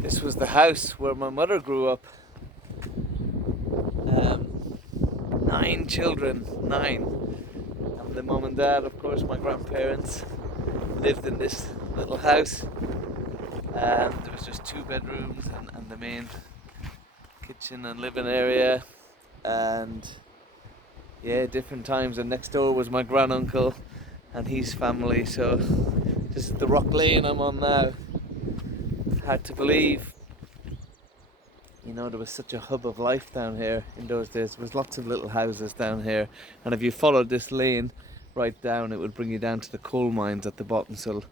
This was the house where my mother grew up. 9 children, 9. And the mum and dad, of course, my grandparents, lived in this little house. There was just 2 bedrooms and the main kitchen and living area. And yeah, different times. And next door was my granduncle and his family. So this is the rock lane I'm on now. Hard to believe. You know, there was such a hub of life down here in those days. There was lots of little houses down here, and if you followed this lane right down, it would bring you down to the coal mines at the bottom. So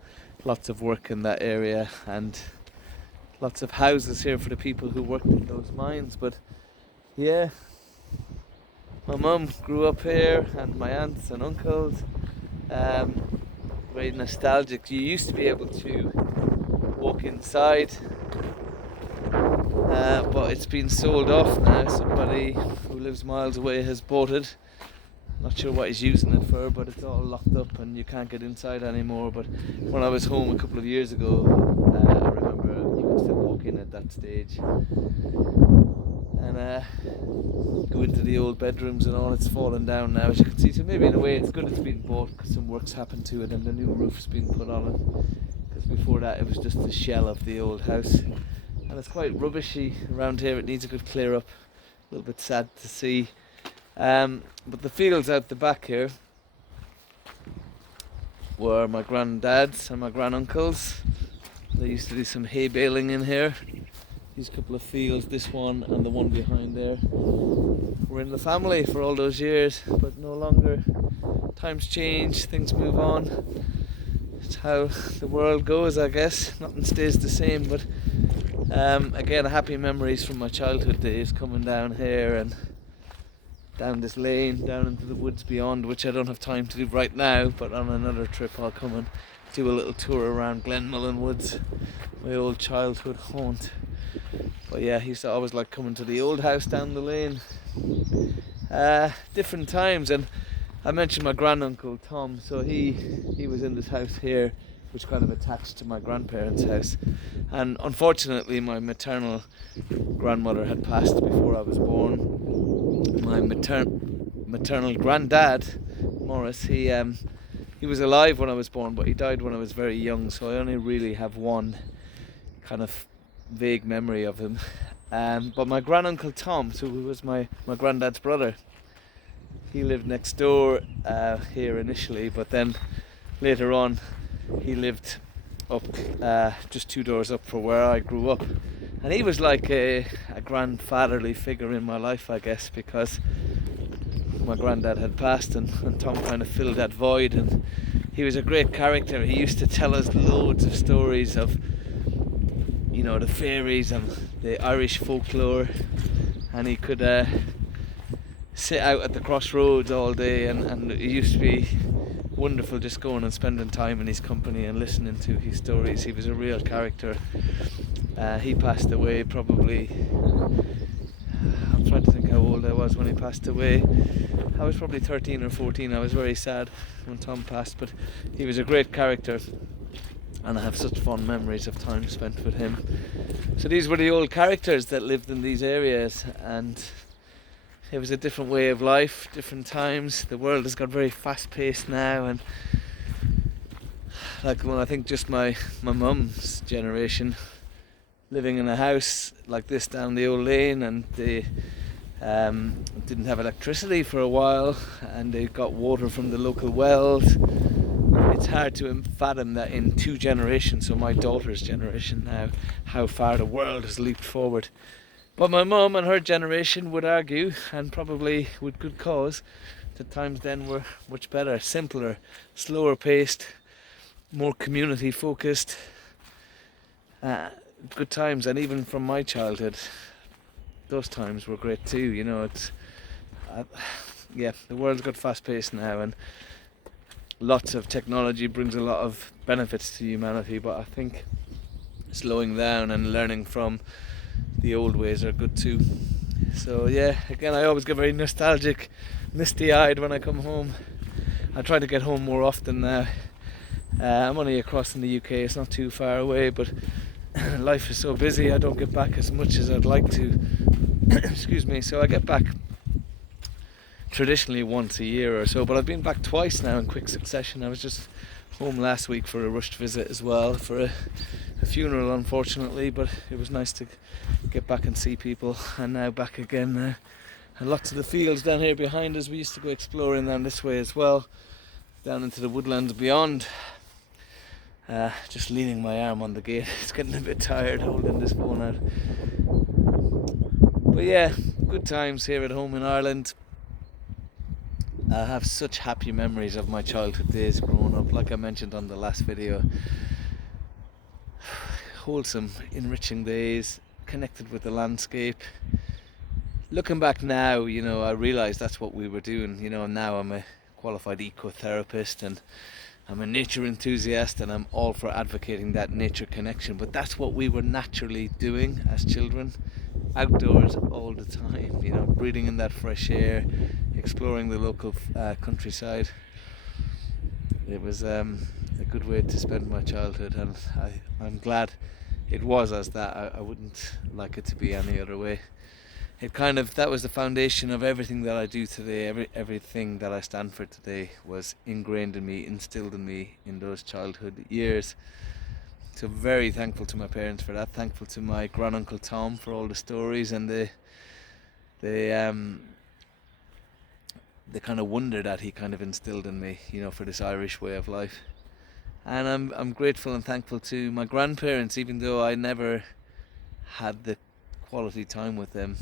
lots of work in that area and lots of houses here for the people who worked in those mines. But yeah, my mum grew up here and my aunts and uncles. Very nostalgic. You used to be able to walk inside, but it's been sold off now. Somebody who lives miles away has bought it. Not sure what he's using it for, but it's all locked up and you can't get inside anymore. But when I was home a couple of years ago, I remember you could still walk in at that stage and go into the old bedrooms and all. It's fallen down now, as you can see. So maybe in a way it's good it's been bought because some work's happened to it and the new roof's been put on it. Because before that it was just the shell of the old house. And it's quite rubbishy around here. It needs a good clear up. A little bit sad to see. But the fields out the back here were my granddad's and my granduncle's. They used to do some hay baling in here. These couple of fields, this one and the one behind there, were in the family for all those years, but no longer. Times change, things move on. It's how the world goes, I guess. Nothing stays the same, but again, happy memories from my childhood days coming down here and down this lane, down into the woods beyond, which I don't have time to do right now, but on another trip I'll come and do a little tour around Glenmullen Woods, my old childhood haunt. But yeah, I used to always like coming to the old house down the lane. Different times, and I mentioned my granduncle Tom, so he was in this house here, which kind of attached to my grandparents' house. And unfortunately my maternal grandmother had passed before I was born. My maternal granddad, Morris, he was alive when I was born, but he died when I was very young, so I only really have one kind of vague memory of him. But my granduncle Tom, so who was my granddad's brother, he lived next door here initially, but then later on he lived up just 2 doors up from where I grew up. And he was like a grandfatherly figure in my life, I guess, because my granddad had passed and Tom kind of filled that void. And he was a great character. He used to tell us loads of stories of, you know, the fairies and the Irish folklore. And he could sit out at the crossroads all day, and it used to be wonderful just going and spending time in his company and listening to his stories. He was a real character. He passed away probably, I'm trying to think how old I was when he passed away. I was probably 13 or 14. I was very sad when Tom passed, but he was a great character and I have such fond memories of time spent with him. So these were the old characters that lived in these areas, and it was a different way of life, different times. The world has got very fast-paced now, and like when I think just my mum's generation, living in a house like this down the old lane, and they didn't have electricity for a while, and they got water from the local wells. It's hard to fathom that in 2 generations, so my daughter's generation now, how far the world has leaped forward. But my mum and her generation would argue, and probably with good cause, that times then were much better, simpler, slower paced, more community focused. Good times. And even from my childhood, those times were great too. You know, it's yeah, the world's got fast paced now, and lots of technology brings a lot of benefits to humanity, but I think slowing down and learning from the old ways are good too. So yeah, again, I always get very nostalgic misty-eyed when I come home. I try to get home more often now. I'm only across in the UK, it's not too far away, but life is so busy I don't get back as much as I'd like to. Excuse me. So I get back traditionally once a year or so, but I've been back twice now in quick succession. I was just home last week for a rushed visit as well, for a funeral unfortunately, but it was nice to get back and see people, and now back again now. And lots of the fields down here behind us, we used to go exploring down this way as well, down into the woodlands beyond. Just leaning my arm on the gate, it's getting a bit tired holding this phone out. But yeah, good times here at home in Ireland. I have such happy memories of my childhood days growing up, like I mentioned on the last video. Wholesome, enriching days, connected with the landscape. Looking back now, you know, I realise that's what we were doing. You know, now I'm a qualified ecotherapist and I'm a nature enthusiast, and I'm all for advocating that nature connection. But that's what we were naturally doing as children, outdoors all the time, you know, breathing in that fresh air, exploring the local countryside. It was a good way to spend my childhood, and I'm glad it was as that. I wouldn't like it to be any other way. That was the foundation of everything that I do today. Everything that I stand for today was ingrained in me, instilled in me in those childhood years. So very thankful to my parents for that. Thankful to my granduncle Tom for all the stories and the kind of wonder that he kind of instilled in me, you know, for this Irish way of life. And I'm grateful and thankful to my grandparents, even though I never had the quality time with them,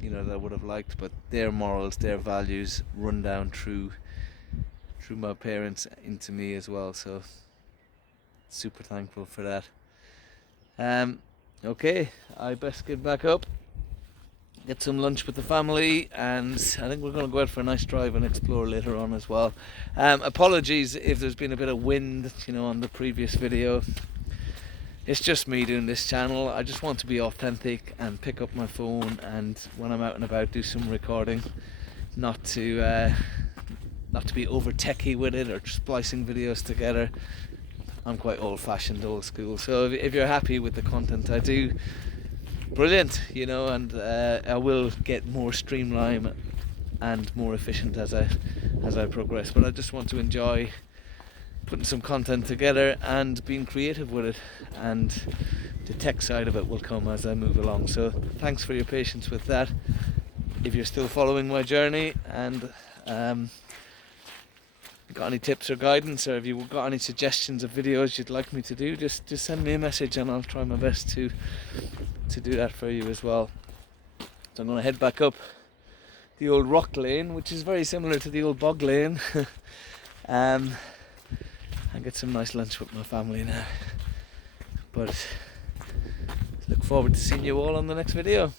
you know, that I would have liked, but their morals, their values run down through my parents into me as well. So super thankful for that. Okay, I best get back up, get some lunch with the family, and I think we're going to go out for a nice drive and explore later on as well. Apologies if there's been a bit of wind, you know, on the previous video. It's just me doing this channel. I just want to be authentic and pick up my phone, and when I'm out and about do some recording, not to be over techie with it or splicing videos together. I'm quite old-fashioned, old school. So if you're happy with the content I do, brilliant, you know, and I will get more streamlined and more efficient as I progress. But I just want to enjoy putting some content together and being creative with it, and the tech side of it will come as I move along. So thanks for your patience with that. If you're still following my journey and got any tips or guidance, or if you've got any suggestions of videos you'd like me to do, just send me a message and I'll try my best to do that for you as well. So I'm going to head back up the old rock lane, which is very similar to the old bog lane, and get some nice lunch with my family now. But look forward to seeing you all on the next video.